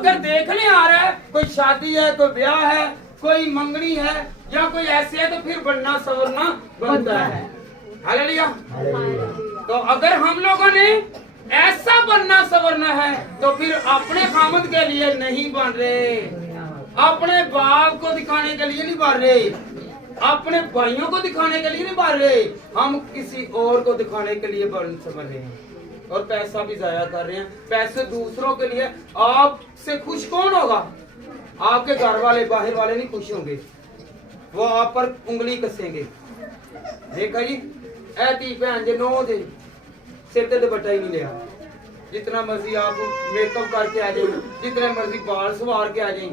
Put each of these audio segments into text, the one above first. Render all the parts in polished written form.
अगर देखने आ रहा है कोई शादी है, कोई ब्याह है, कोई मंगनी है या कोई ऐसे है, तो फिर बनना सवरना बनता है। हालेलुया। तो अगर हम लोगों ने ऐसा बनना सवरना है तो फिर अपने खामद के लिए नहीं बन रहे, अपने बाप को दिखाने के लिए नहीं बन रहे, अपने भाइयों को दिखाने के लिए नहीं बन रहे, हम किसी और को दिखाने के लिए बन समझ रहे हैं और पैसा भी जाया कर रहे हैं। पैसे दूसरों के लिए। आपसे खुश कौन होगा? आपके घर वाले, बाहर वाले नहीं खुश होंगे, वो आप पर उंगली कसेंगे। देखा जी, ऐती भैन जे 9 दिन सिर ते दुपट्टा ही नहीं लिया, जितना मर्जी आप मेकअप करके आ जाए, जितने मर्जी बाल सवार के आ जाए,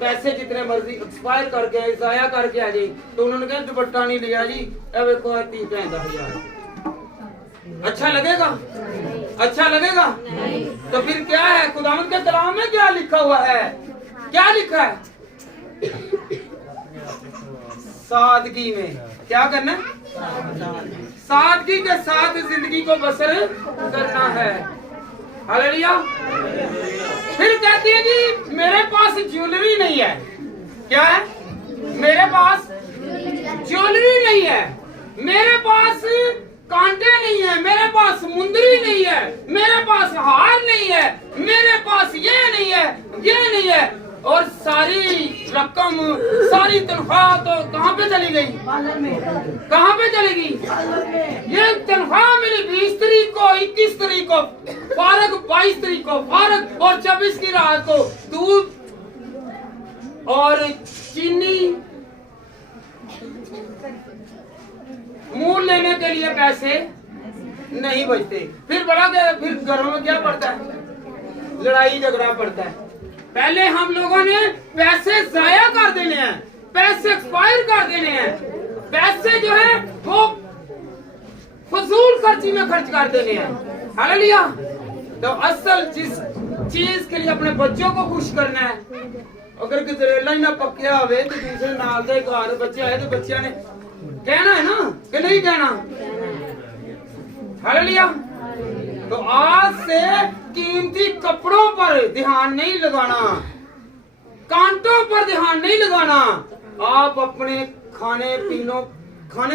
पैसे जितने मर्जी एक्सपायर करके आए, जाया करके आ जाए, तो उन्होंने कहा दुपट्टा नहीं लिया जी, ए देखो 30 भैन 10,000। अच्छा लगेगा? अच्छा लगेगा? तो फिर क्या है? खुदावंद के कलाम में क्या लिखा हुआ है? क्या लिखा है? सादगी में क्या करना है? सादगी के साथ जिंदगी को बसर करना है। हालेलुया। फिर कहती है जी मेरे पास ज्वेलरी नहीं है। क्या है? मेरे पास ज्वेलरी नहीं है, मेरे पास कांटे नहीं है, मेरे पास मुंदरी नहीं है, मेरे पास हार नहीं है, मेरे पास ये नहीं है, ये नहीं है, और सारी रकम, सारी तनख्वाह तो कहाँ पे चली गई? कहाँ पे चलेगी? ये तनख्वाह मिली 20 तारीख को, 21 तारीख को फारग, 22 तारीख को फारग, और 26 की रात को दूध और चीनी, मूल लेने के लिए पैसे नहीं बचते। फिर बड़ा क्या? फिर घरों में क्या पड़ता है? लड़ाई झगड़ा पड़ता है। पहले हम लोगों ने पैसे जाया कर देने हैं, पैसे एक्सपायर कर देने हैं, पैसे जो है वो फजूल खर्ची में खर्च कर देने हैं। हालेलुया। तो असल जिस चीज के लिए अपने बच्चों को खुश करना है, अगर गजरेला ही ना पक्या हुए तो दूसरे नाल दे घर बच्चे आए तो बच्चिया ने कहना है ना कि नहीं कहना? हालेलुया। तो आज से कीमती कपड़ों पर ध्यान नहीं लगाना, कांटों पर ध्यान नहीं लगाना। आप अपने खाने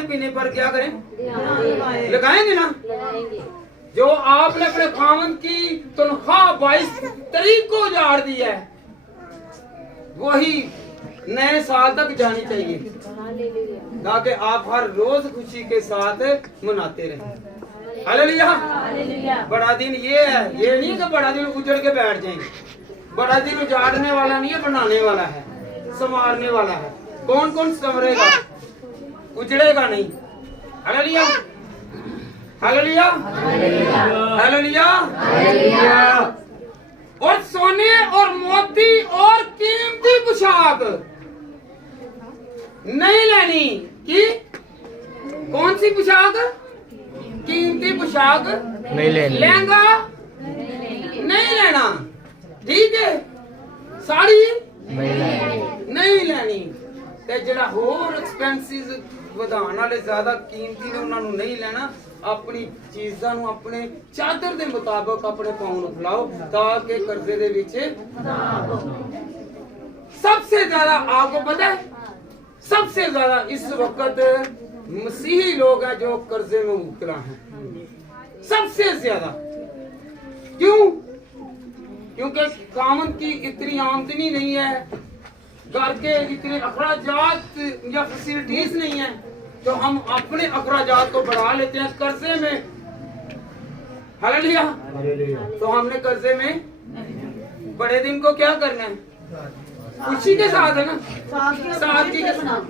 पीने पर क्या करें? लगाएंगे ना? जो आपने अपने खामन की तनख्वाह 22 तारीख को उजाड़ दी है, वही नए साल तक जानी चाहिए, ताकि आप हर रोज खुशी के साथ मनाते रहें। हालेलुया। बड़ा दिन ये है, ये नहीं कि बड़ा दिन उजड़ के बैठ जाएंगे। बड़ा दिन उजाड़ने वाला नहीं है, बनाने वाला है, संवारने वाला है। कौन कौन संवरेगा? उजड़ेगा नहीं। हालेलुया। हालेलुया। हालेलुया। और सोने और मोती और कीमती पोशाक नहीं लेनी। कि कौन सी पोशाक? कीमती पोशाक नहीं लेनी, लहंगा नहीं लेना, ठीक है? साड़ी नहीं लेनी, ते जरा होर एक्सपेंसिव ਵਧਾਉਣ वाले ज्यादा कीमती ने उन्होंने नहीं लेना। अपनी चीज़ां ਨੂੰ अपने चादर ਦੇ ਮੁਤਾਬਕ अपने पाँव ਨੂੰ फैलाओ ताकि कर्जे ਦੇ ਵਿੱਚ ना हो। सबसे ज्यादा आपको पता है, सबसे ज्यादा इस वक्त मसीही लोग हैं जो कर्जे में मुब्तला हैं, सबसे ज्यादा। क्यों? क्योंकि कामन की इतनी आमदनी नहीं है, घर के इतने अखराजात या फैसिलिटीज नहीं है, तो हम अपने अखराजात को बढ़ा लेते हैं कर्जे में। हालेलुया। तो हमने कर्जे में बड़े दिन को क्या करना है? खुशी के साथ है ना, सादगी के साथ,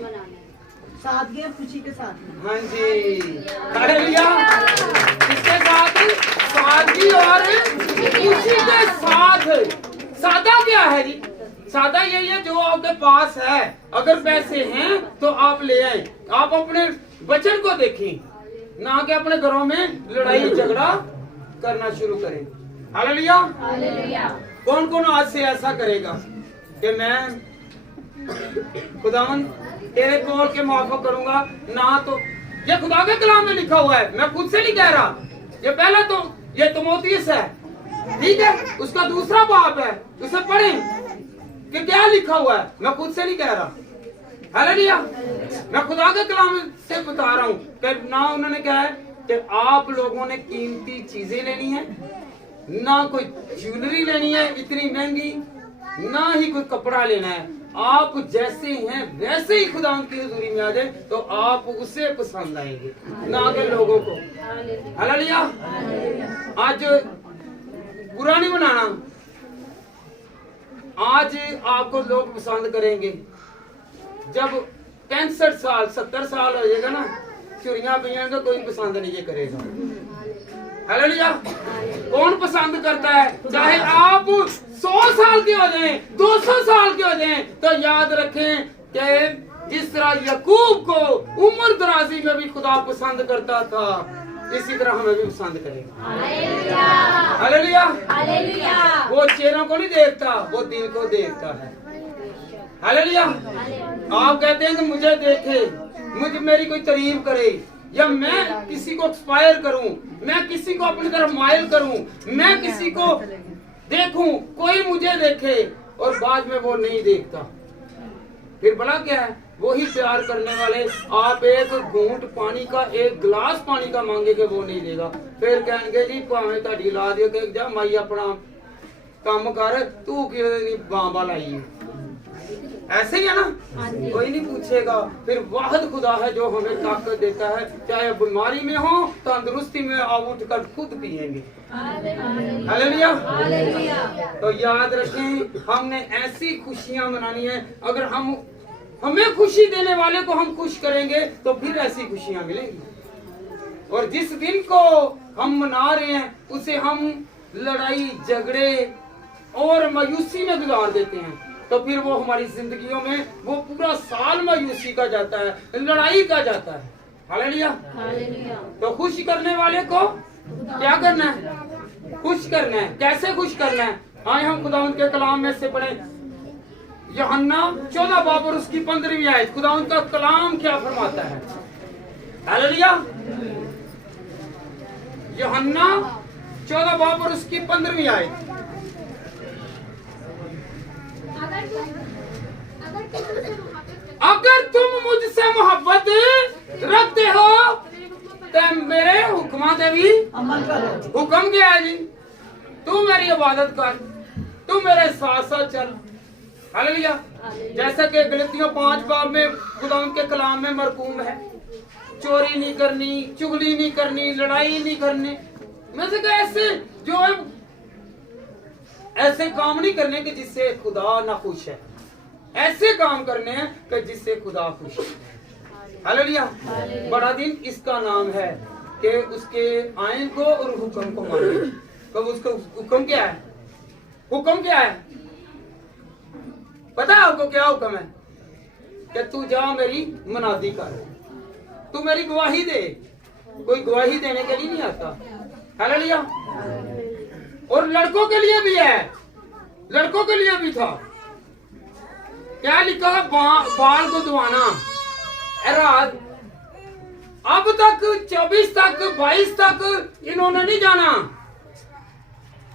सादगी और खुशी के साथ। हाँ जी। हालेलुया। इसके साथ सादगी और खुशी के साथ। सादा क्या है जी? सादा यही है जो आपके पास है। अगर पैसे हैं तो आप ले आए, आप अपने बचत को देखें, ना कि अपने घरों में लड़ाई झगड़ा करना शुरू करें। हालेलुया। हालेलुया। कौन कौन आज से ऐसा करेगा कि मैं खुदावंद तेरे कौल के मुआफ़िक करूंगा? ना तो ये खुदा के कलाम में लिखा हुआ है, मैं खुद से नहीं कह रहा। ये पहला तो ये तिमोथियुस है, ठीक है, उसका दूसरा बाब है, उसे पढ़ें कि क्या लिखा हुआ है। मैं खुद से नहीं कह रहा, हालेलुया, मैं खुदा के कलाम से बता रहा हूँ कि ना उन्होंने कहा है कि आप लोगों ने कीमती चीजें लेनी है, ना कोई ज्वेलरी लेनी है इतनी महंगी, ना ही कोई कपड़ा लेना है। आप जैसे हैं वैसे ही खुदा की हुजूरी में आ जाए तो आप उसे पसंद आएंगे, ना कि लोगों को। हालेलुया। आज बुरा नहीं बनाना, आज आपको लोग पसंद करेंगे। जब 65 साल 70 साल हो जाएगा ना, चुरियां पियेंगे, कोई पसंद नहीं ये करेगा। हालेलुया। कौन पसंद करता है? चाहे आप 100 साल के हो जाएं, 200 साल के हो जाएं, तो याद रखें कि जिस तरह याकूब को उम्र दराजी में भी खुदा पसंद करता था, इसी तरह हमें भी पसंद करेगा। हालेलुया। वो चेहरों को नहीं देखता, वो दिल को देखता है। हालेलुया। आप कहते हैं कि मुझे देखे, मुझे मेरी कोई तारीफ करे, या मैं किसी को एक्सपायर करूं, मैं किसी को अपनी तरफ माइल करूं, मैं किसी को देखूं, कोई मुझे देखे और बाद में वो नहीं देखता, फिर भला क्या है? वही प्यार करने वाले आप एक घूंट पानी का, एक गिलास पानी का मांगेगे, वो नहीं देगा, फिर कहेंगे जी भावें ताड़ी ला दियो कि जा माई अपना काम कर, तू क्यों बांबा लाई। ऐसे ही है ना, कोई नहीं पूछेगा। फिर वाहिद खुदा है जो हमें ताकत देता है, चाहे बीमारी में हो, तंदुरुस्ती में आप उठ कर खुद पिएंगे। हालेलुया। तो याद रखें, हमने ऐसी खुशियां मनानी है। अगर हमें खुशी देने वाले को हम खुश करेंगे तो फिर ऐसी खुशियां मिलेंगी। और जिस दिन को हम मना रहे हैं उसे हम लड़ाई झगड़े और मायूसी में गुजार देते हैं, तो फिर वो हमारी जिंदगियों में वो पूरा साल मायूसी का जाता है, लड़ाई का जाता है। हालेलुया। तो खुश करने वाले को क्या करना है? खुश करना है। कैसे खुश करना है? आए हम खुदा के कलाम में से पढ़े, यूहन्ना 14 बाब और उसकी 15वीं आयत। खुदा उनका कलाम क्या फरमाता है? हालेलुया। यूहन्ना 14 बाब और उसकी 15वीं आयत। अगर तुम मुझसे मोहब्बत रखते हो तो मेरे हुक्म दे भी अमल करो। हुक्म क्या है जी? तू मेरी इबादत कर, तू मेरे साथ साथ चल। हालेलुया। जैसा कि गलतियों 5 बाब में खुदा के कलाम में मरकूम है, चोरी नहीं करनी, चुगली नहीं करनी, लड़ाई नहीं करनी। मैं से ऐसे जो है ऐसे काम नहीं करने के जिससे खुदा ना खुश है, ऐसे काम करने हैं कि जिससे खुदा खुश है। हालेलुया। बड़ा दिन इसका नाम है कि उसके आयन को और हुक्म को माने। तो उसका हुक्म क्या है? हुक्म क्या है? पता है आपको क्या हुक्म है? कि तू जा मेरी मनादी कर, तू मेरी गवाही दे। कोई गवाही देने के लिए नहीं आता। हालेलुया। और लड़कों के लिए भी है, लड़कों के लिए भी था। क्या लिखा है? बाल को धुआना। रात अब तक 24 तक 22 तक इन्होंने नहीं जाना,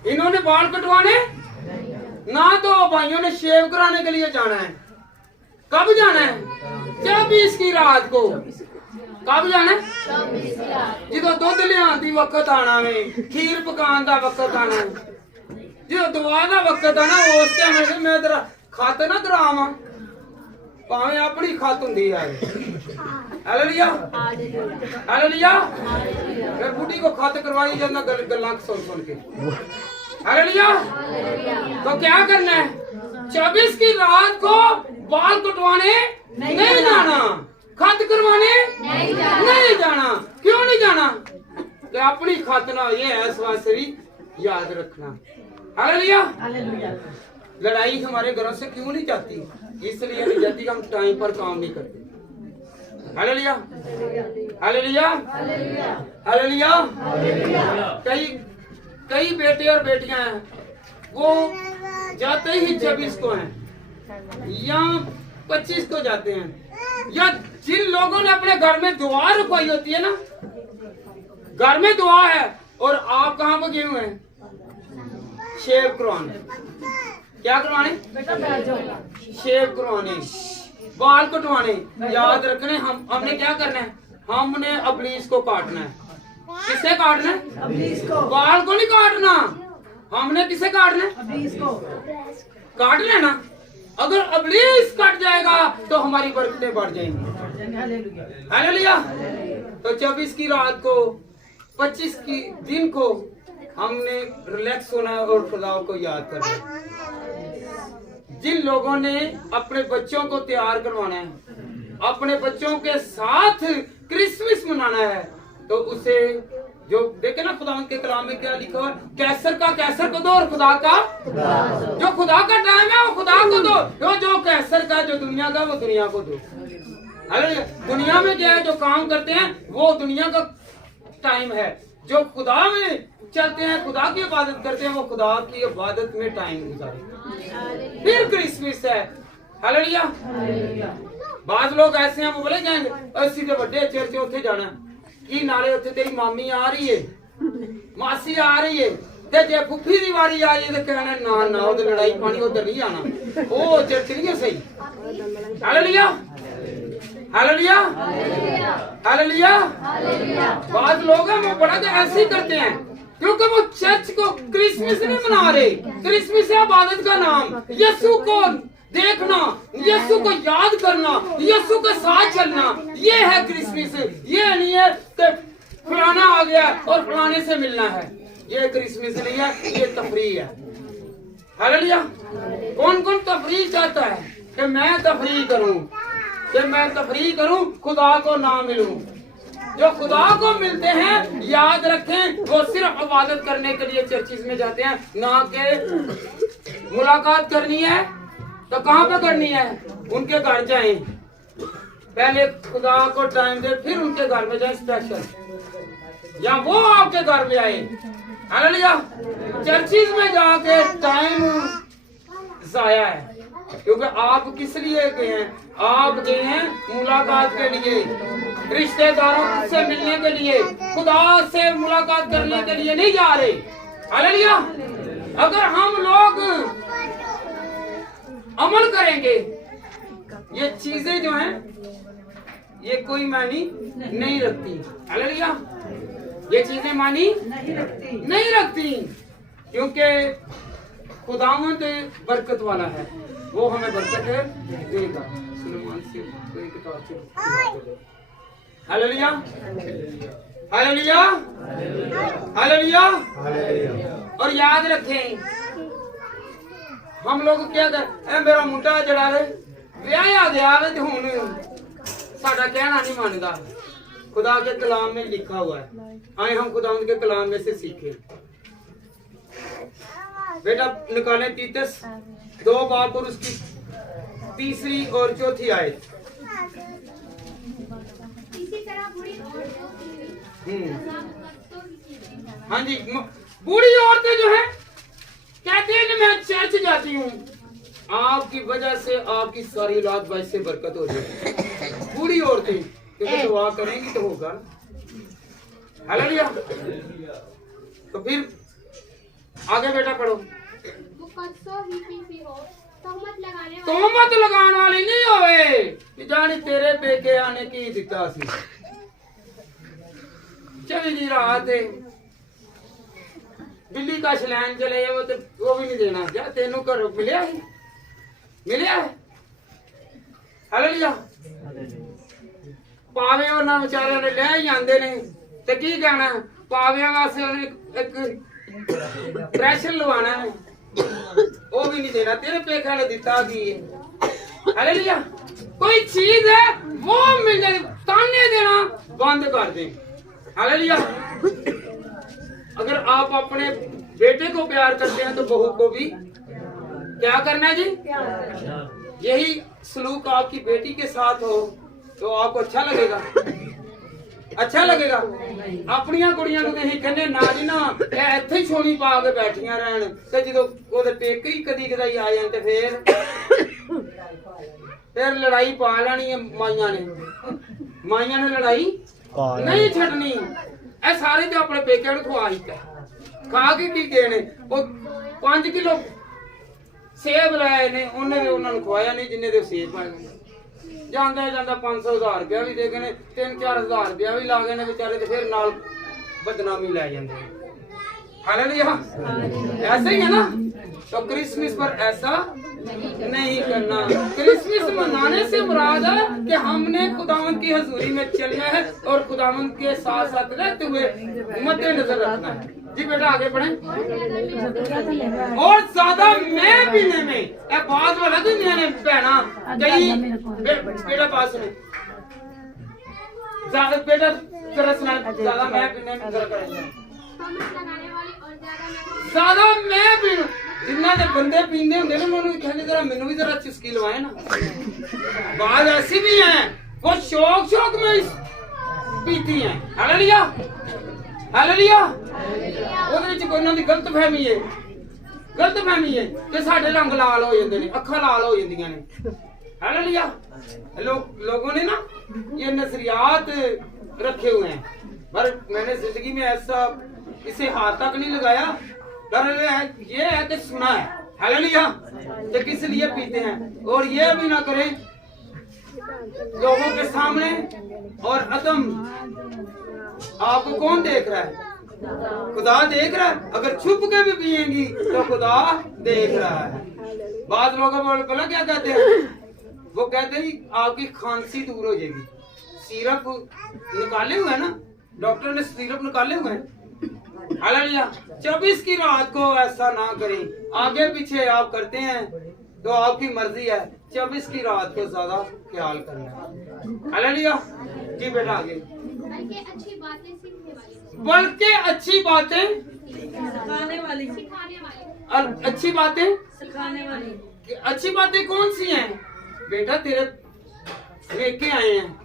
इन्होंने बाल कटवाने ना, तो भाइयों ने शेव कराने के लिए जाना है। कब जाना है? 24 की रात को। कब जाना है? जो दुध लिया वक्त आना है, खीर पकान का वक्त आना है, जो दुआ का वक्त आना, उस टाइम मैं तेरा खत ना करावा, भावें अपनी खत हुंदी है। हालेलुया। हालेलुया। फिर बुढ़ी को खत करवाई जाना गल्लां सुन के। हालेलुया। तो क्या करना है? 24 की रात को बाल कटवाने नहीं जाना, खत करवाने नहीं जाना। क्यों नहीं जाना? कि अपनी खत ना ये इस वास्ते भी याद रखना। हालेलुया। लड़ाई हमारे घरों से क्यों नहीं जाती? इसलिए नहीं जाती कि हम टाइम पर काम नहीं करते। हालेलुया। हालेलुया। हालेलुया। कई बेटे और बेटियां हैं, वो जाते ही 24 को हैं या 25 को जाते हैं, या जिन लोगों ने अपने घर में दुआ रखवाई होती है ना, घर में दुआ है और आप कहां पर गए हुए हैं? शेव करवाने। क्या करवाने? बेटा बैठ जाओ। शेव करवाने, बाल कटवाने। याद रखने हमने क्या करना है, हमने अबलीस को काटना है। किसे काटना है? अबलीस को। बाल को नहीं काटना, हमने किसे काटना है? अबलीस को। काट लेना। अगर अबलीस कट जाएगा तो हमारी बरकतें बढ़ जाएंगी। हालेलुया। हालेलुया। तो 24 की रात को 25 की दिन को हमने रिलैक्स होना है और खुदा को याद करना है। जिन लोगों ने अपने बच्चों को तैयार करवाना है, अपने बच्चों के साथ क्रिसमस मनाना है, तो उसे जो देखे ना खुदा के कलाम में क्या लिखा है, कैसर का कैसर को दो और खुदा का जो खुदा का टाइम है वो खुदा को दो, जो कैसर का जो दुनिया का वो दुनिया को दो। अरे दुनिया में क्या है, जो काम करते हैं वो दुनिया का टाइम है। जो खुदा में चलते हैं, खुदा की इबादत करते हैं, वो खुदा की इबादत में टाइम गुजारे। फिर क्रिसमस है। हालेलुया। बाद लोग ऐसे हैं वो बोले जाएंगे अस्सी तो बड़े चर्च उत्थे जाना की नाले उत्थे तेरी मामी आ रही है, मासी आ रही है, ते जे फुफी दी वारी आ रही है तो कहना ना ना उधर लड़ाई पानी उधर नहीं आना, वो चर्च नहीं है सही। हालेलुया। हालेलुया। हालेलुया। बाद लोग हैं वो बड़ा ऐसे ही करते हैं, क्योंकि वो चर्च को क्रिसमस नहीं मना रहे। क्रिसमस है इबादत का नाम, यीशु को देखना, यीशु को याद करना, यीशु के साथ चलना, ये है क्रिसमस। ये नहीं है कि फलाना आ गया और फलाने से मिलना है, ये क्रिसमस नहीं है, ये तफरीह है। हालेलुया। कौन कौन तफरीह चाहता है कि मैं तफरीह करूं, कि मैं तफरीह करूं, खुदा को ना मिलूं? जो खुदा को मिलते हैं, याद रखें, वो सिर्फ इबादत करने के लिए चर्चिस में जाते हैं, ना कि मुलाकात करनी है तो कहाँ पे करनी है? उनके घर जाएं, पहले खुदा को टाइम दे, फिर उनके घर में जाएं स्पेशल, या वो आपके घर में आए। हालेलुया। चर्चिस में जाके टाइम जाया है, क्योंकि आप किस लिए गए हैं? आप गए हैं मुलाकात के लिए, रिश्तेदारों से मिलने के लिए, खुदा से मुलाकात करने के लिए नहीं जा रहे। हालेलुया। अगर हम लोग अमल करेंगे, ये चीजें जो हैं ये कोई मानी नहीं रखती। हालेलुया। ये चीजें मानी नहीं रखती, क्योंकि खुदावंद बरकत वाला है, वो हमें बरकत देगा। सुलेमान से कोई किताब से। हालेलुया। हालेलुया। हालेलुया। और याद रखें, हम लोग क्या कर मेरा मुंडा जड़ा वे ब्याह गया वे ते हुण साडा कहना नहीं मानदा। खुदा के कलाम में लिखा हुआ है, आए हम खुदा के कलाम में से सीखे। बेटा निकाले तीतस 2 बाब और उसकी 3री और 4थी आयत। हाँ जी, बूढ़ी औरतें जो है कहती है कि मैं चर्च जाती हूँ, आपकी वजह से आपकी सारी औलाद वैसे से बरकत हो जाएगी। बूढ़ी औरतें क्योंकि दुआ करेंगी तो होगा। हालेलुया। तो फिर आगे बेटा पढ़ो। तोहमत लगाने वाली नहीं होवे कि जानी तेरे पेके आने की दिता सी, चली जी रात है बिल्ली का छलैन चले वो तो वो भी नहीं देना, क्या तेनू करो मिलिया है, मिलिया है। हालेलुया। पावे उन्होंने बेचारे ने ले ही आंदे ने ते की कहना, पावे वास्ते उन्हें एक प्रेशर लवाना है, वो भी नहीं देना, तेरे पेखा ने दिता की है। हालेलुया। कोई चीज है वो मिल जाए, ताने देना बंद कर दे। हालेलुया। अगर आप अपने बेटे को प्यार करते हैं तो बहू को भी क्या करना है जी? यही सलूक आपकी बेटी के साथ हो तो आपको अच्छा लगेगा, अच्छा लगेगा। अपनियां कुड़ियां ਨੂੰ नहीं कहने ना जी ना ਇਹ ਇੱਥੇ ਹੀ ਛੋਣੀ ਪਾ ਕੇ ਬੈਠੀਆਂ ਰਹਿਣ, ਤੇ ਜਦੋਂ ਉਹਦੇ ਪੇਕੇ ਹੀ ਕਦੀ ਕਦਾਈ ਆ ਜਾਣ ਤੇ ਫਿਰ ਲੜਾਈ ਪਾ ਲੈਣੀ ਹੈ ਮਾਈਆਂ ਨੇ ਲੜਾਈ नहीं छड़नी। ए सारे तो अपने पेके खवा ही खा के की गए ने 5 किलो सेब लाए ने, ਉਹਨੇ ਵੀ ਉਹਨਾਂ ਨੂੰ ਖਵਾਇਆ ਨਹੀਂ ਜਿੰਨੇ ਦੇ ਸੇਬ ਪਾਏ ਨੇ। ਜਾਂਦਾ ਜਾਂਦਾ 500,000 ਰੁਪਇਆ ਵੀ ਦੇ ਗਏ ਨੇ, 3-4,000 ਰੁਪਇਆ ਵੀ ਲਾ ਗਏ ਨੇ ਵਿਚਾਰੇ, ਤੇ ਫਿਰ ਨਾਲ बदनामी ले जाते हैं। हालेलुया, ऐसे ही है ना। तो क्रिसमस पर ऐसा नहीं करना। क्रिसमस मनाने से मुराद है कि हमने खुदावंद की हजूरी में चलना है और खुदावंद के साथ साथ रहते हुए मद्देनजर रखना है। जी बेटा आगे बढ़े। और ज्यादा मैं पीने में बात वाला तो मैंने बहना कई बेटा पास में ज्यादा बेटा तरसना, ज्यादा मैं पीने में जरा करेंगे, ज्यादा मैं पीना। जिन्ना दे बंदे पींदे होंगे ना, उन्होंने कहने जरा मैनू भी जरा चुस्की लवाए ना। बात ऐसी भी है वो शौक में पीती हैं। Hallelujah, hallelujah. ਉਹਦੇ ਵਿੱਚ ਕੋਈ ਉਹਨਾਂ ਦੀ ਗਲਤਫਹਿਮੀ ਹੈ ਕਿ ਸਾਡੇ रंग लाल हो जाते हैं, अखा लाल हो जाती हैं। हालेलुया। लोगों ने ना ये नजरियात रखे हुए हैं, पर मैंने जिंदगी में ऐसा इसे हाथ तक नहीं लगाया। पर ये है कि सुना है। हालेलुया। तो किस लिए पीते हैं, और ये भी ना करें लोगों के सामने। और अदम आपको कौन देख रहा है? खुदा देख रहा है। अगर छुप के भी पिएंगी तो खुदा देख रहा है। बाद लोगों बोला क्या कहते हैं, वो कहते हैं आपकी खांसी दूर हो जाएगी। सिरप निकाले हुए हैं ना, डॉक्टर ने सिरप निकाले हुए हैं। हालेलुया। 24 की रात को ऐसा ना करें। आगे पीछे आप करते हैं तो आपकी मर्जी है, 24 की रात को ज्यादा ख्याल करना है। हालेलुया। जी बेटा आगे। बल्कि अच्छी बातें सीखने वाली, बल्कि अच्छी बातें सिखाने वाली, अच्छी बातें सिखाने वाली। अच्छी बातें कौन सी हैं बेटा? तेरे लेके आए हैं,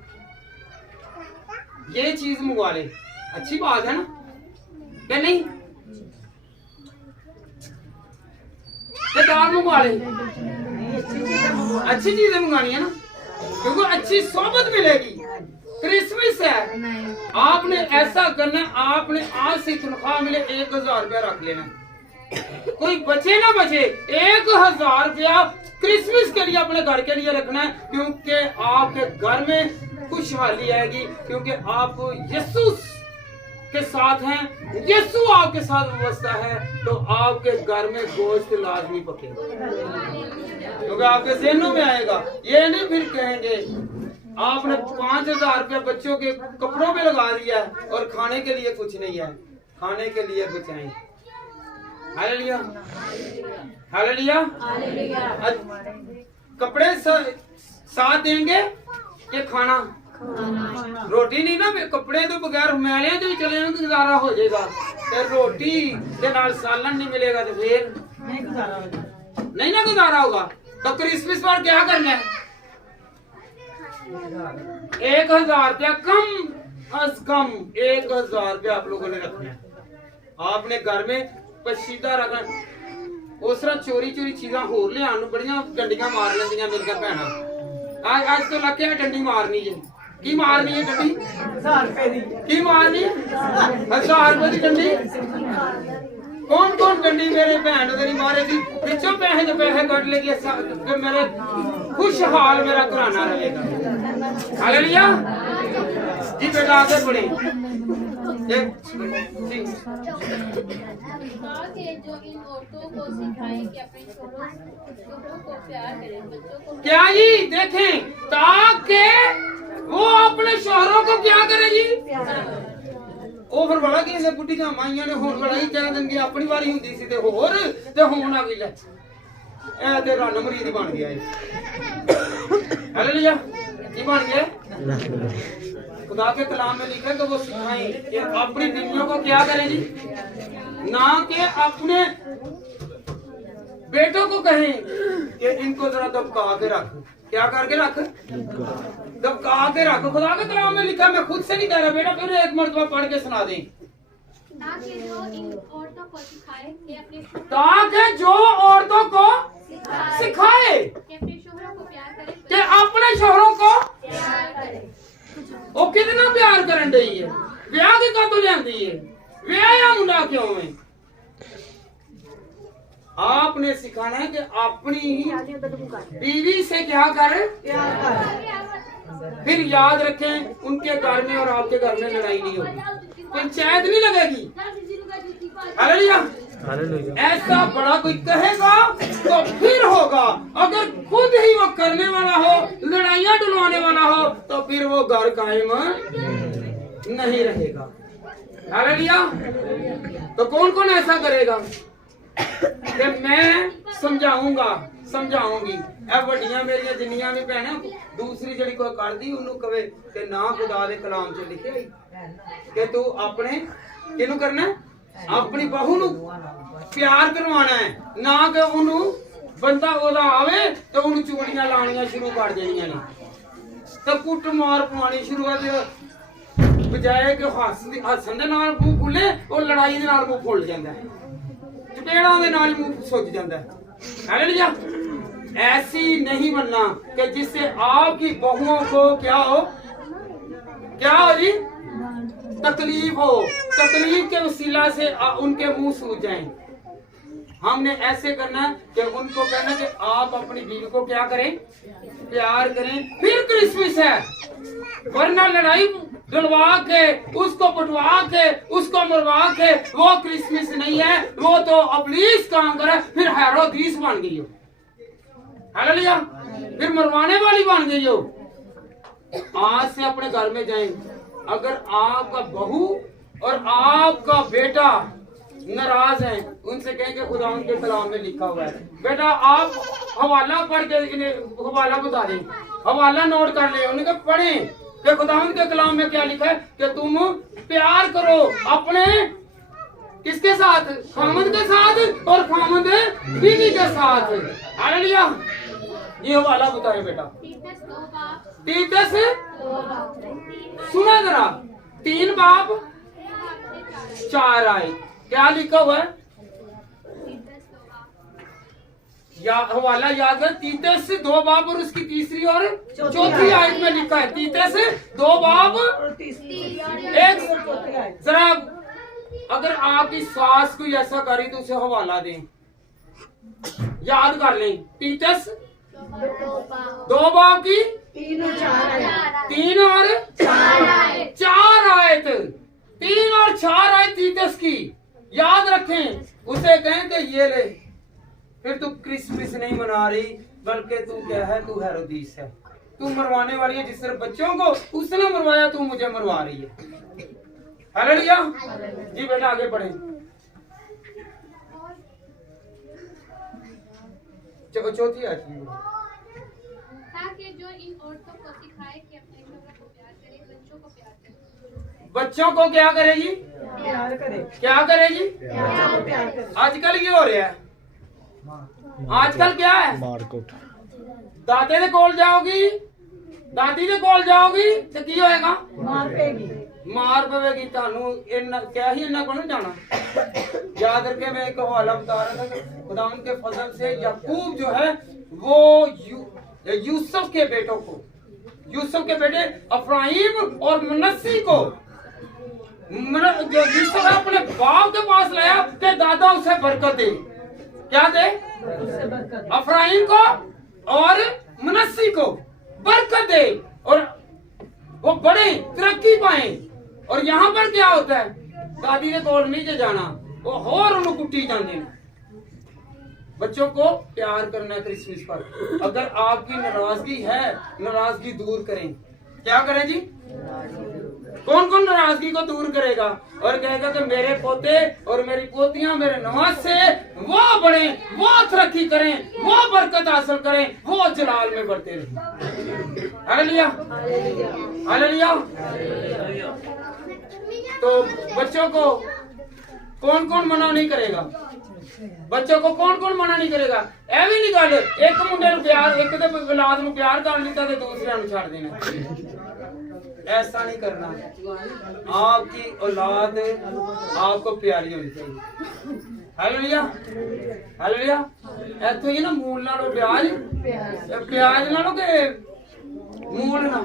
ये चीज मंगवा ले, अच्छी बात है ना, क्या नहीं? दाल मंगवा ले, अच्छी चीजें मंगानी है ना, क्योंकि अच्छी सोबत मिलेगी। क्रिसमस है, आपने ऐसा करना, आपने आज से तनख्वाह मिले 1,000 रुपया रख लेना, कोई बचे ना बचे 1,000 रुपया क्रिसमस के लिए अपने घर के लिए रखना है, क्योंकि आपके घर में खुशहाली आएगी, क्योंकि आप यीशु के साथ हैं, यीशु आपके साथ व्यवस्था है, तो आपके घर में गोश्त लाजमी पकेगा, क्योंकि आपके जहनों में आएगा। ये नहीं फिर कहेंगे आपने 5,000 रुपया बच्चों के कपड़ों पे लगा दिया है और खाने के लिए कुछ नहीं है, खाने के लिए बचाएं। Hallelujah, hallelujah. कपड़े साथ देंगे कि खाना? रोटी नहीं ना, कपड़े तो बगैर मैले तो चले गुजारा हो जाएगा, तो रोटी के नाल सालन नहीं मिलेगा तो फिर नहीं ना गुजारा होगा। तो क्रिसमस पर क्या करना है? 1,000 रुपया कम अज कम 1,000 रुपया आप लोगों ने रखना है। आपने घर में पशीदा रखना। उस तरह चोरी चीजा होर ले आने बड़ियां डंडियां मार लेंदियां मेरियां भैणां। आज तो लगे डंडी मारनी है। की मारनी है डंडी? 1000 रुपए दी। की मारनी है? 1000 रुपए की डंडी। कौन कौन डंडी मेरे भैन तेरी मारे थी? पिछों पैसे तो पैसे कट लेगी, मेरे खुशहाल मेरा घराना रहेगा। हालेलुया। जी बेटा आगे बढ़े। जो इन औरतों को सिखाए कि अपने शोहरों को प्यार करें, बच्चों को क्या जी देखें, ताकि वो अपने शोहरों को क्या करेगी? ਉਹ ਫਿਰ ਬੜਾ ਕਿਸੇ ਬੁੱਢੀਆਂ ਮਾਈਆਂ ਨੇ ਹੁਣ ਬੜਾ ਹੀ ਕਹਿ ਦਿੰਦੀ ਆਪਣੀ ਵਾਰੀ ਹੁੰਦੀ ਸੀ ਤੇ ਹੋਰ ਤੇ ਹੁਣ ਆ ਗਈ ਲੈ ਇਹ ਤੇ ਰਣ ਮਰੀਦ ਬਣ ਗਿਆ ਇਹ। हालेलुया। ਕੀ बन गया? खुदा के कलाम में लिखा है कि वो सिखाएं कि अपनी बीवियों को क्या करें जी, ना कि अपने बेटों को कहें कि इनको जरा दबका के रख। क्या करके रख? दबका के रख। खुदा के कलाम में लिखा, मैं खुद से नहीं कह रहा बेटा, फिर एक मर्तबा पढ़ के सुना दें। ताकि जो इन औरतों को सिखाए कि अपने ताकि जो औरतों को सिखाए कि अपने शोहरों को प्यार करें, कि अपने शोहरों को प्यार करें। वो कितना प्यार करन रही है, ब्याह की कदों लियांदी है, ब्याह या मुंडा क्यों है? आपने सिखाना है कि अपनी बीवी से क्या कर, फिर याद रखें उनके घर में और आपके घर में लड़ाई नहीं होगी, पंचायत नहीं लगेगी। हालेलुया। ऐसा बड़ा कोई कहेगा तो फिर होगा, अगर खुद ही वो करने वाला हो, लड़ाइयाँ डुलवाने वाला हो, तो फिर वो घर कायम नहीं रहेगा। हालेलुया। तो कौन कौन ऐसा करेगा कि मैं समझाऊंगी ए वड्डियां मेरिया जिन्नियां भी भैन दूसरी जड़ी कोई कर दी उन्होंने कहे कि ना खुदा दे कलाम च लिखे कि तू अपने किनू करना है? अपनी बहू नु प्यार करवाना है, ना कि उन्हों बंदा ओदा आवे तो उन्होंने चूड़ियां लानियां शुरू कर देनियां ने तो कुट मार पवानी शुरू कर दे, बजाय कि हसन दे नाल मुंह खुले और लड़ाई दे नाल मुंह फुल जाता है, चपेड़ा दे नाल मुंह सुज जाता है। हालेलुया। ऐसी नहीं बनना कि जिससे आपकी बहुओं को क्या हो जी, तकलीफ हो, तकलीफ के वसीला से उनके मुंह सूज जाएं। हमने ऐसे करना है कि उनको कहना कि आप अपनी बीवी को क्या करें, प्यार करें, फिर क्रिसमस है, वरना लड़ाई डलवा के उसको पटवा के उसको मरवा के वो क्रिसमस नहीं है, वो तो अबलीस काम करे, फिर हेरोदीस बन गई हो। हालेलुया। फिर मरवाने वाली बन गई हो। आज से अपने घर में जाएं, अगर आपका बहू और आपका बेटा नाराज है, उनसे कहेंगे खुदा उनके कलाम में लिखा हुआ है, बेटा आप हवाला पढ़ के हवाला बता दें, हवाला नोट कर ले, उन्हें पढ़ें कि खुदा उनके कलाम में क्या लिखा है कि तुम प्यार करो अपने किसके साथ, खामद के साथ और खामद बीवी के साथ। हालेलुया। ये हवाला बताए बेटा। तीतस सुना जरा, 3 बाप 4 आए, क्या लिखा हुआ है या हवाला याद है? तीतस 2 बाप और उसकी तीसरी और चौथी आयत में लिखा है, तीतस 2 बाप 1। जरा अगर आपकी सास कोई ऐसा करे तो उसे हवाला दें, याद कर लें, तीतस 2 बाप की 3 और 4 आयत, 3 और 4 आयत तीतस की याद रखें। उसे कहें कि ये ले, फिर तू क्रिसमस नहीं मना रही बल्कि तू क्या है, तू हेरोदीस है, तू मरवाने वाली है, जिस तरह बच्चों को उसने मरवाया तू मुझे मरवा रही है। हालेलुया। जी बेटा आगे पढ़ें। चौथी आयत ताकि जो इन औरतों को सिखाए कि अपने शौहर को प्यार करे, बच्चों को प्यार करे। बच्चों को क्या करेगी, प्यार करे, क्या करेगी? प्यार करे। आजकल ये हो रहा है, आजकल क्या है, मारकुट दादे दे कोल जाओगी, दादी दे कोल जाओगी तो की होएगा, मार पेगी, मार पवेगी तानू। क्या ही इन्ना को नहीं जाना। याद रखे, मैं एक हवाला बता रहा था, खुदा के फजल से याकूब जो है वो यूसुफ के बेटों को, यूसुफ के बेटे अफ्राइम और मनस्सी को जो यूसुफ अपने बाप के पास लाया कि दादा उसे बरकत दे, क्या दे, अफ्राइम को और मनस्सी को बरकत दे और वो बड़े तरक्की पाए। और यहाँ पर क्या होता है, दादी ने कोल नहीं जाना, वो होर उन्हें कुट्टी जाते हैं। बच्चों को प्यार करना क्रिसमस पर। अगर आपकी नाराजगी है, नाराजगी दूर करें। क्या करें जी? कौन कौन नाराजगी को दूर करेगा और कहेगा कि मेरे पोते और मेरी पोतियां मेरे नमाज से वो बढ़े, वो तरक्की करें, वो बरकत हासिल करें, वो जलाल में बढ़ते रहें। Hallelujah, hallelujah. तो बच्चों को कौन कौन मना नहीं करेगा? बच्चों को कौन कौन मना नहीं करेगा? ऐ भी नहीं गल एक मुंडे नूं प्यार, एक ते औलाद नूं प्यार कर लिता ते दूसरे नूं छड़ देना। ऐसा नहीं करना। आपकी औलाद आपको प्यारी होनी चाहिए। Hallelujah, hallelujah. इत्थों ही ना मूल नालों प्याज, प्याज नालों के मूल ना,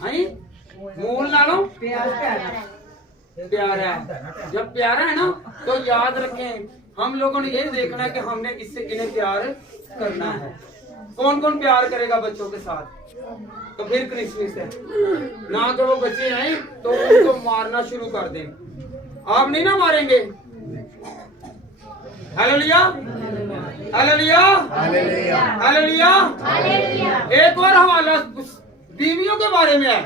हां मूल नालों प्यारा है। जब प्यारा है ना तो याद रखें हम लोगों ने ये देखना है कि हमने इससे इन्हें प्यार करना है। कौन कौन प्यार करेगा बच्चों के साथ? तो फिर क्रिसमस है ना कि वो बच्चे आए तो उनको मारना शुरू कर दें। आप नहीं ना मारेंगे? Hallelujah, hallelujah, hallelujah. एक और हवाला बीवियों के बारे में है,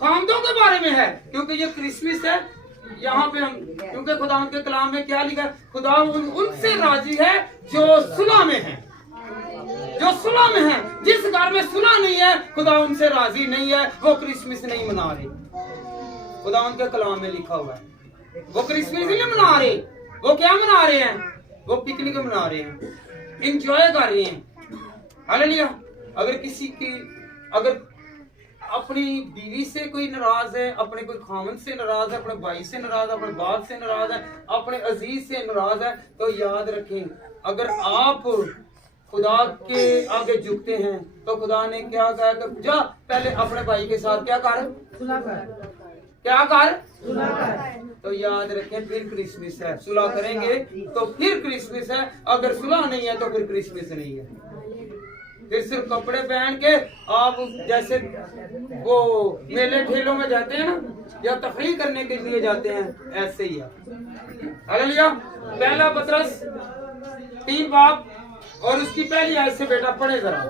खामदों के बारे में है, क्योंकि ये क्रिसमस है। यहाँ पे हम, क्योंकि खुदा के कलाम में क्या लिखा है? खुदा उनसे राजी है जो सुलह में है, जो सुलह में है। जिस घर में सुलह नहीं है, खुदा उनसे राजी नहीं है, वो क्रिसमस नहीं मना रहे। खुदा उनके कलाम में लिखा हुआ है वो क्रिसमस नहीं मना रहे। वो क्या मना रहे हैं? वो पिकनिक मना रहे हैं, इंजॉय कर रहे हैं। हालेलुया। अगर किसी की, अगर अपनी बीवी से कोई नाराज है, अपने कोई खामन से नाराज है, अपने भाई से नाराज है, अपने बाप से नाराज है, अपने अजीज से नाराज है, तो याद रखें, अगर आप खुदा के आगे झुकते हैं तो खुदा ने क्या कहा कि जा पहले अपने भाई के साथ क्या कर, क्या कर, तो याद रखें फिर क्रिसमस है। सुलह करेंगे तो फिर क्रिसमस है, अगर सुलह नहीं है तो फिर क्रिसमस नहीं है। फिर सिर्फ कपड़े पहन के आप जैसे वो मेले ठेलों में जाते हैं ना, या तफरीह करने के लिए जाते हैं, ऐसे ही है। हालेलुया। पहला पतरस 3 बाब और उसकी पहली आयत से बेटा पढ़े जरा।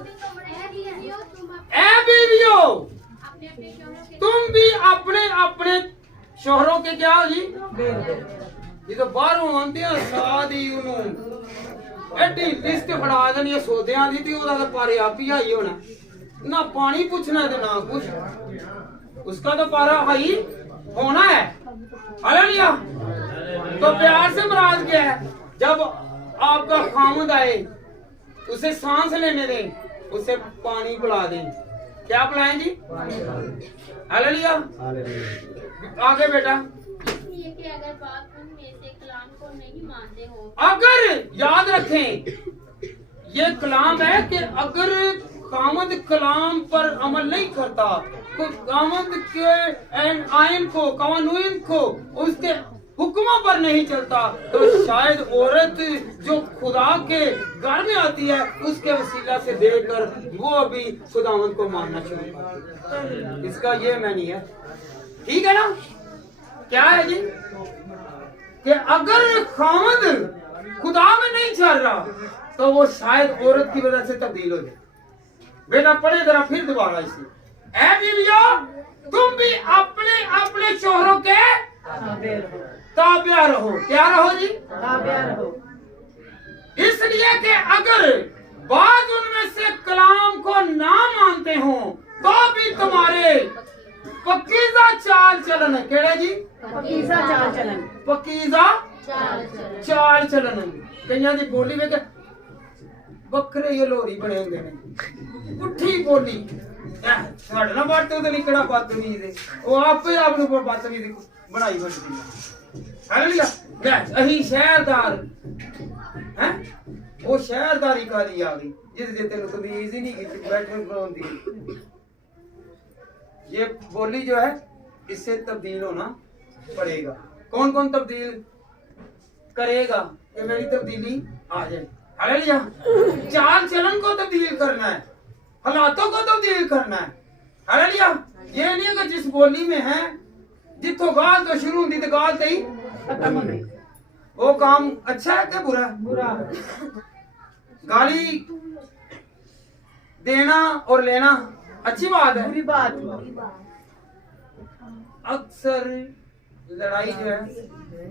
ऐ बीवियों, तुम भी अपने अपने शोहरों के क्या जी, ये तो बाहरों आते हैं शादी उन्होंने एडी लिस्ट फड़ा देनी सौदियां दी थी, ओदा पारे आप ही आई होना, ना पानी पूछना है ना कुछ, उसका तो पारा हाई होना है। हालेलुया। तो प्यार से मुराद क्या है? जब आपका खामद आए उसे सांस लेने दें, उसे पानी पिला दें। क्या पिलाएं जी? हालेलुया। आगे बेटा। इसलिए कि अगर बाप उनमें से कलाम को नहीं मानते हो, अगर याद रखें ये कलाम है कि अगर कामद कलाम पर अमल नहीं करता, तो कामद के आयन को, कानून को, उसके हुक्मों पर नहीं चलता, तो शायद औरत जो खुदा के घर में आती है उसके वसीला से देखकर वो अभी खुदावंद को मानना शुरू करती है। इसका ये मैनी है, ठीक है ना? क्या है जी कि अगर खामद खुदा में नहीं चल रहा तो वो शायद औरत की वजह से तब्दील हो जाए। बेटा पढ़े जरा फिर दोबारा इसे। ऐ बीवियों, तुम भी अपने अपने शोहरों के ताबिया रहो। क्या रहो जी? ताबिया रहो। इसलिए कि अगर बाद उनमें से कलाम को ना मानते हो तो भी तुम्हारे पकीजा चाल चलन, केड़े जी? पकीजा चाल चलन, पकीजा चाल चलन। कईयां दी बोली में बकरे ये लोरी बने होंगे ने, पुठी बोली साढ़े ना बात तो नहीं, कड़ा बात नहीं दे वो आप ही आपने ऊपर बात नहीं दी बनाई बनती है। हालेलुया। गैस अही शहरदार हैं, वो शहरदारी काली आ गई जिस तेन तमीज ही नहीं की बैठने होती। ये बोली जो है इससे तब्दील होना पड़ेगा। कौन कौन तब्दील करेगा कि मेरी तब्दीली आ जाए? हालेलुया। चाल चलन को तब्दील करना है, हालातों को तब्दील करना है। हालेलुया। ये नहीं कि जिस बोली में है जितो गाल तो शुरू होती तो गाल ही खत्म हो गई, वो काम अच्छा है क्या बुरा? बुरा। गाली देना और लेना अच्छी बात है। बुरी बात। अक्सर लड़ाई जो है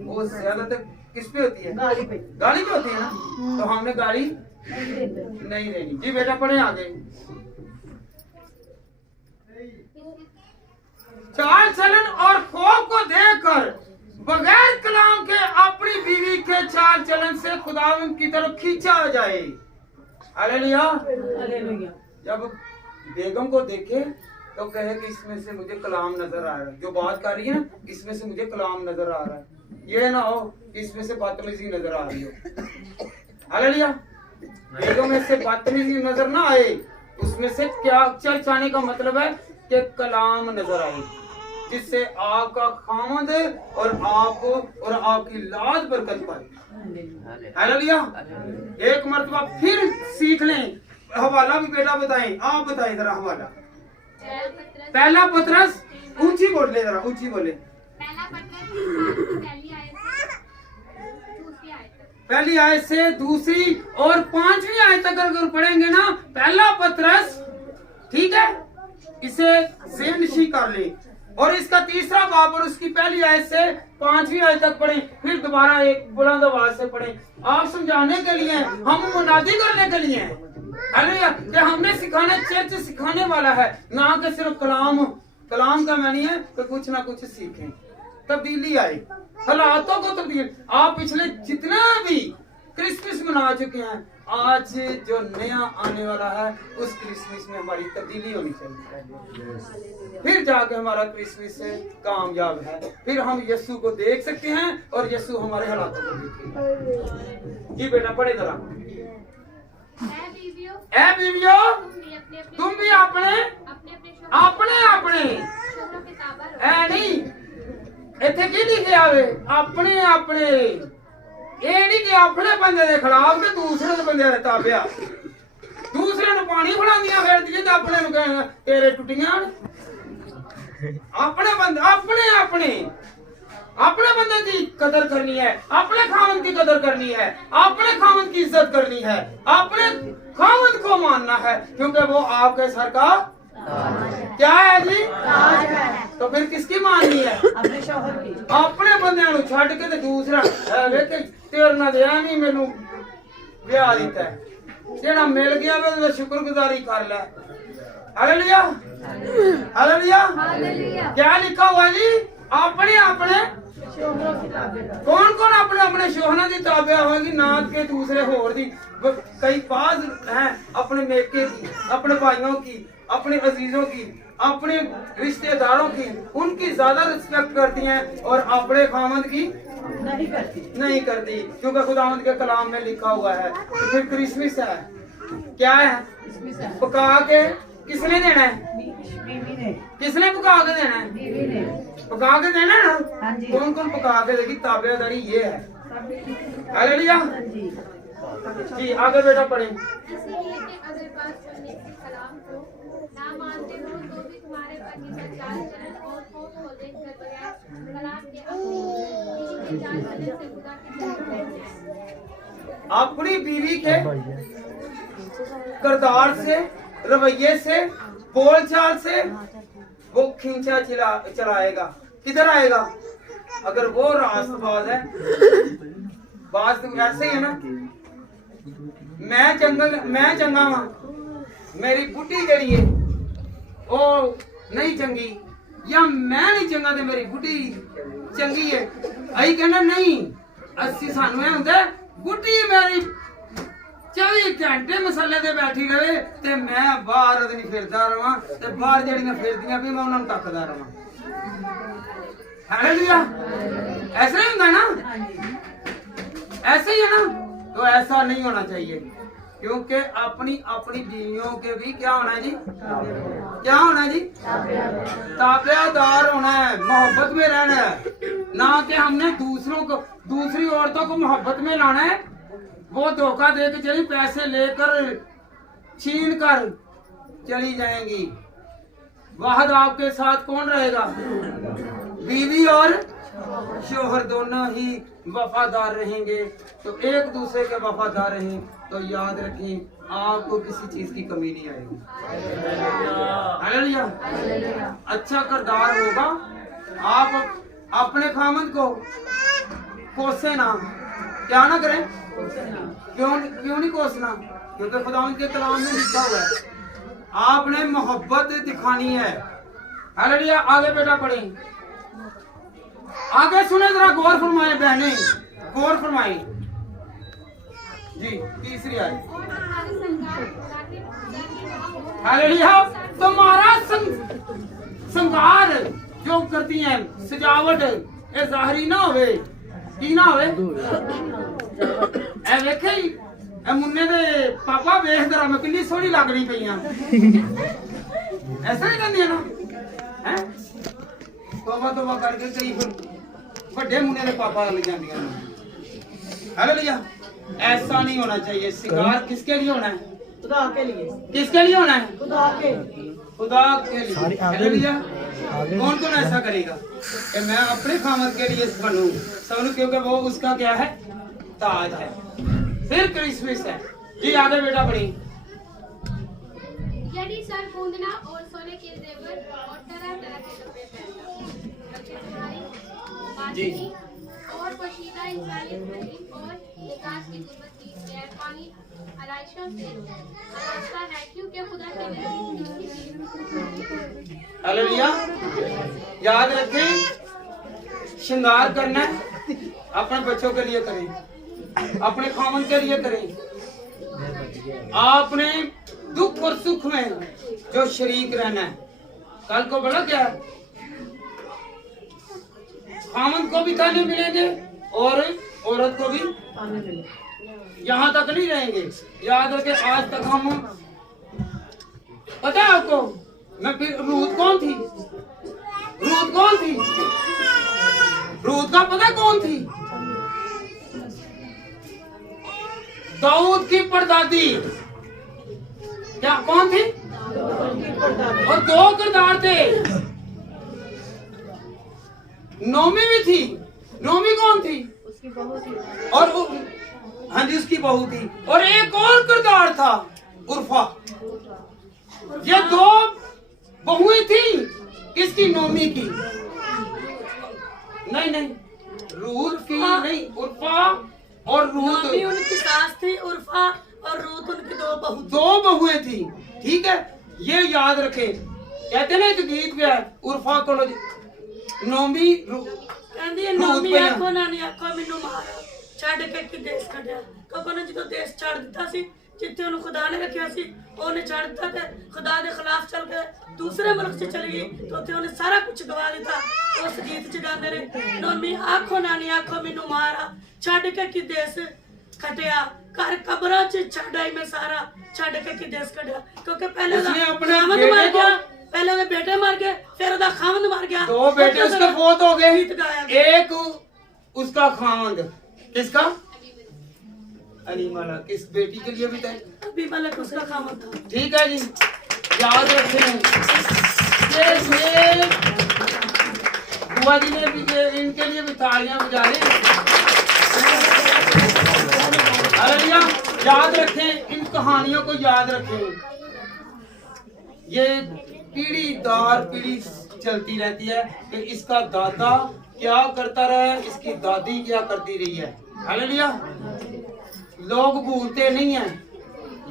वो ज्यादातर किस पे होती है? गाली पे। गाली पे होती है ना, तो हमने गाली नहीं देनी। जी बेटा पढ़े आगे। चाल चलन और खौफ को देखकर बगैर कलाम के अपनी बीवी के चाल चलन से खुदावंद की तरफ खींचा जाए। हालेलुया। हालेलुया। जब बेगम को देखे तो कहे कि इसमें से मुझे कलाम नजर आ रहा है, जो बात कर रही है ना इसमें से मुझे कलाम नजर आ रहा है। ये ना हो कि इसमें से बदतमीजी नजर आ रही हो। हालेलुया। बेगम में से बदतमीजी नजर ना आए, उसमें से क्या चर्चाने का मतलब है कि कलाम नजर आए। जिससे आपका खामद और आपको और आपकी लाज बरकत पाए। हालेलुया। एक मर्तबा फिर सीख लें, हवाला भी बेटा बताएं, आप बताएं जरा हवाला। पहला पतरस, ऊंची बोल ले जरा, ऊंची बोले। पहली आयत से दूसरी और 5वीं आयत तक अगर पढ़ेंगे ना, पहला पतरस, ठीक है, इसे ज़हननशी कर ले और इसका तीसरा बाब और उसकी पहली आयत से 5वीं आयत तक पढ़ें, फिर दोबारा एक बुलंद आवाज से पढ़ें। आप समझाने के लिए, हम मुनादी करने के लिए हैं। हालेलुया। कि हमने सिखाना, चर्च सिखाने वाला है, ना कि सिर्फ कलाम का मानी है कि कुछ ना कुछ सीखें, तब्दीली आए, हालातों को तब्दील। आप पिछले जितना भी क्रिसमस मना चुके हैं, आज जो नया आने वाला है उस क्रिसमस में हमारी तब्दीली होनी चाहिए, फिर जाके हमारा क्रिसमस कामयाब है, फिर हम यीशु को देख सकते हैं और यीशु हमारे हालातों को देखेगा। जी बेटा पढ़े जरा। ऐ बीवियों, तुम भी अपने ऐ नहीं, इत्थे की लिखे आवे अपने अपने, ये नहीं कि अपने बंदे के खिलाफ के दूसरे के बंदे दे ताबिया, दूसरे नु पानी फड़ांदियां फिरदियां ते अपने नु कहना तेरे टुटियां। अपने बंदे अपने बंदे की कदर करनी है, अपने खामद की कदर करनी है, अपने खामद की इज्जत करनी है, अपने खामद को मानना है, क्योंकि वो आपके सर का क्या है जी, ताज है। तो फिर किसकी माननी है? अपने शौहर की। अपने बंदे नु छड़ के ते दूसरा वेख तेरे ना दिया नहीं मैनू ब्याह दिता है, जेड़ा मिल गया वे शुक्रगुजारी कर ले। Hallelujah hallelujah hallelujah. क्या लिखा हुआ जी? अपने कौन कौन अपने अपने शोहरा की ताबिया होगी, ना के दूसरे होर दी। कई बाज हैं अपने मेके की, अपने भाइयों की, अपने अजीजों की, अपने रिश्तेदारों की, उनकी ज्यादा रिस्पेक्ट करती हैं और अपने खामद की नहीं करती, क्योंकि खुदावंद के कलाम में लिखा हुआ है। तो फिर क्रिसमस है, क्या है? पका के किसने देना है? बीवी ने। किसने पका के देना है? बीवी ने। पका के देना है ना? कौन कौन पका के देगी? ताबेदारी ये है। हालेलुया जी। आगे बेटा पढ़े। इसीलिए कि अगर बात सुनने के कलाम को ना मानते हो तो भी तुम्हारे पति का चाल चलन और होठ को देखकर बगैर कलाम के अपनी चाल चलन से खुदा की तरफ जाए। अपनी बीवी के किरदार से, रवैये से, बोलचाल से वो खींचा चलाएगा। किधर आएगा? अगर वो रास्तबाज है, बात तो ऐसे ही है ना, मैं चंगा वा, मेरी बुढ़ी जड़ी है ओ नहीं चंगी, या मैं नहीं चंगा ते मेरी बुढ़ी चंगी है। आई कहना नहीं, अस्सी सानू ऐ हुंदा बुढ़ी मेरी 24 घंटे मसले ते बैठी रहे ते मैं बाहर अदनी फिरदा रवां ते बाहर जड़ियां फिरदियां भी मैं उन्हां नूं तकदा रवां। हालेलुया। ऐसा ही हुंदा ना, ऐसे ही है ना। तो ऐसा नहीं होना चाहिए, क्योंकि अपनी बीवियों के भी क्या होना है जी? क्या होना है जी? ताबेदार होना है, मोहब्बत में रहना है, ना कि हमने दूसरी औरतों को मोहब्बत में लाना है। वो धोखा दे के चली, पैसे लेकर छीन कर चली जाएंगी। वाहद आपके साथ कौन रहेगा? बीवी और शोहर दोनों ही वफादार रहेंगे। तो एक दूसरे के वफादार रहें तो याद रखें आपको किसी चीज की कमी नहीं आएगी। हालेलुया। अच्छा किरदार होगा। आप अपने खामद को कोसे ना, क्या ना करें? क्यों नहीं कोसना? क्योंकि खुदावंद के कलाम में लिखा हुआ है आपने मोहब्बत दिखानी है। हालेलुया। आगे बेटा पढ़ें, आगे सुने जरा, गौर फरमाए बहने, गौर फरमाए जी। तीसरी आयत। हालेलुया। तुम्हारा संगार जो करती हैं, सजावट, ये जाहिरी ना होवे, की ना होवे। ए वेखे ए मुन्ने दे पापा वेख जरा मैं कितनी सोहनी लग रही पईयां। ऐसा नहीं कहंदी ना, हैं? ਤੋਬਾ ਤੋਬਾ ਕਰਕੇ ਕਈ ਫਿਰ ਵੱਡੇ ਮੁੰਡੇ ਦੇ ਪਾਪਾ ਲੱਗ ਜਾਂਦੀਆਂ ਨੇ। हालेलुया। ऐसा नहीं होना चाहिए। सिंगार किसके लिए होना है? खुदा के लिए। किसके लिए होना है? खुदा के खुदा के लिए। हालेलुया। कौन कौन ऐसा करेगा कि मैं अपने खामद के लिए बनूं सबनु, क्योंकि वो उसका क्या है? ताज है। फिर क्रिसमस है जी। आगे बेटा पढ़ी। यदि सर गूंदना और सोने के जेवर और तरह तरह के कपड़े पहनना जी। और पोशीदा इंसानी तहजीब और विकास की गुर्बत की गैर पानी आलाइशों से आरास्ता है, क्योंकि खुदा के नजदीक हालेलुया। याद रखें, श्रृंगार करना है अपने बच्चों के लिए करें, अपने खामन के लिए करें। आपने दुख और सुख में जो शरीक रहना है। कल को बड़ा क्या है? खामन को भी खाने मिलेंगे और औरत को भी। पानी मिले। यहाँ तक नहीं रहेंगे। याद रखे, आज तक हम, पता है आपको, मैं फिर रूत कौन थी? रूत कौन थी? रूत का पता कौन थी? दाऊद की परदादी। क्या कौन थी? और दो किरदार थे। नोमी भी थी। नोमी कौन थी? उसकी बहू थी। और हाँ जी, उसकी बहू थी। और एक और किरदार था, उर्फा। ये दो बहुएं थी। किसकी? नोमी की। नहीं नहीं, रूत की नहीं, उर्फा और रूत। नोमी उनकी सास थी, उर्फा, और रूत उनकी दो बहुएं थी। ठीक है, ये याद रखें। कहते ना एक गीत भी है, उर्फा को नोमी ਕਹਿੰਦੀ ਹੈ ਨੋਮੀ ਆਖੋ ਨਾ ਨਹੀਂ ਆਖੋ ਮੈਨੂੰ ਮਾਰ ਛੱਡ ਕੇ ਕਿ ਦੇਸ਼ ਕੱਢਿਆ। ਕਿਉਂਕਿ ਉਹਨੇ ਜਦੋਂ ਦੇਸ਼ ਛੱਡ ਦਿੱਤਾ ਸੀ ਜਿੱਥੇ ਉਹਨੂੰ ਖੁਦਾ ਨੇ ਰੱਖਿਆ ਸੀ, ਉਹਨੇ ਛੱਡ ਦਿੱਤਾ ਤੇ ਖੁਦਾ ਦੇ ਖਿਲਾਫ ਚੱਲ ਕੇ ਦੂਸਰੇ ਮੁਲਕ 'ਚ ਚਲੀ ਗਈ ਤੇ ਉੱਥੇ ਉਹਨੇ ਸਾਰਾ ਕੁਝ ਗਵਾ ਦਿੱਤਾ। ਉਸ ਗੀਤ 'ਚ ਗਾਉਂਦੇ ਨੇ, ਨੋਮੀ ਆਖੋ ਨਾ ਨਹੀਂ ਆਖੋ ਮੈਨੂੰ ਮਾਰਾ ਛੱਡ ਕੇ ਕਿ ਦੇਸ਼ ਖਟਿਆ ਘਰ ਕਬਰਾਂ 'ਚ ਛੱਡਾਈ ਮੈਂ ਸਾਰਾ ਛੱਡ ਕੇ ਕਿ ਦੇਸ਼ ਕੱਢਿਆ। ਕਿਉਂਕਿ ਪਹਿਲੇ ਦਾ ਖਾਮਦ ਮਰ ਗਿਆ, पहले वो बेटे मर गए, फिर उसका खामद मर गया। दो बेटे उसके फौत हो गए। गीत गाया। एक उसका खामद, किसका? अलीमाला। किस बेटी के लिए भी था? अभी मलक उसका खामद था। ठीक है जी, याद रखें। बुआ जी ने भी, इनके लिए भी तालियां बजा लें। हालेलुया। याद रखें, इन कहानियों को याद रखें। ये पीढ़ी दर पीढ़ी चलती रहती है कि इसका दादा क्या करता रहा है, इसकी दादी क्या करती रही है। हालेलुया। लोग भूलते नहीं हैं।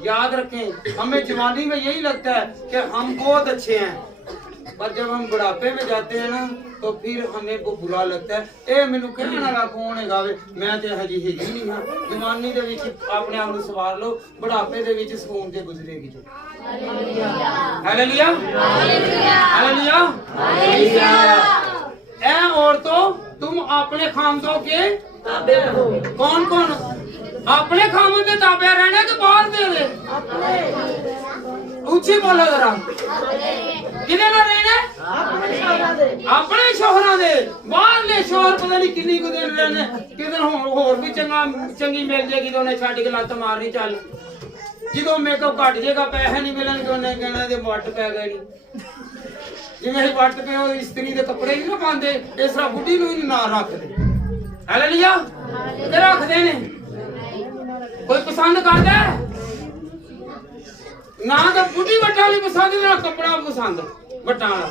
याद रखें, हमें जवानी में यही लगता है कि हम बहुत अच्छे हैं, पर जब हम बुढ़ापे में जाते हैं ना तो फिर हमें वो बुरा लगता है। ए मैनू कहने वाला कौन है गावे, मैं ते हजी हिजी नहीं हां। जवानी दे विच अपने आप नूं सवार लो, बुढ़ापे दे विच सुकून ते गुजरेगी जो। Hallelujah hallelujah hallelujah hallelujah. ए औरतों, तुम अपने खामदों के ताबे रहो। कौन कौन? अपने खामद के ताबे रहना कि बाहर दे? ऊंची बोलो जरा। किदे नाल रहना? अपने शोहरां दे। बाहरले शोहर पता नहीं किन्नी को दिन रहने, किदन होर भी चंगी मिल जाएगी तो उन्हें छड्ड के लत्त मारनी। चल जो मेकअप घट जाएगा, पैसे नहीं मिलणगे, उन्हें कहना जे वट पै गए नहीं। जिवें असीं वट पे इस्त्री दे कपड़े नहीं ना पांदे, इस तरह बुढ़ी नूं ही ना रखदे। हालेलुया। ते रखदे ने। कोई पसंद करदा है ना? तो बुढ़ी वटा वाली पसंद, ना कपड़ा पसंद वटा वाला।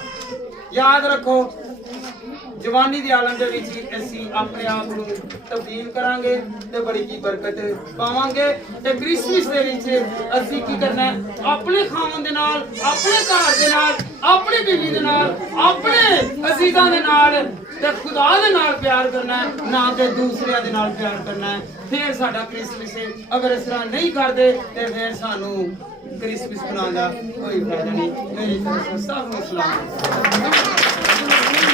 याद रखो, जवानी दे आलम दे विच असीं अपने आप नूं तब्दील करांगे ते बड़ी की बरकत पावांगे। ते क्रिसमस दे विच असीं की करना है? अपने खामन दे नाल, अपने घर दे नाल, अपनी बीवी दे नाल, अपने अजीज़ां दे नाल ते खुदा दे नाल प्यार करना है, ना कि दूसरिਆਂ दे नाल प्यार करना है। फिर साडा क्रिसमस है। अगर इस तरह नहीं करदे ते फिर सानू क्रिसमस मनाने का कोई फायदा नहीं। मेरी तरफ से सब नूं सलाम।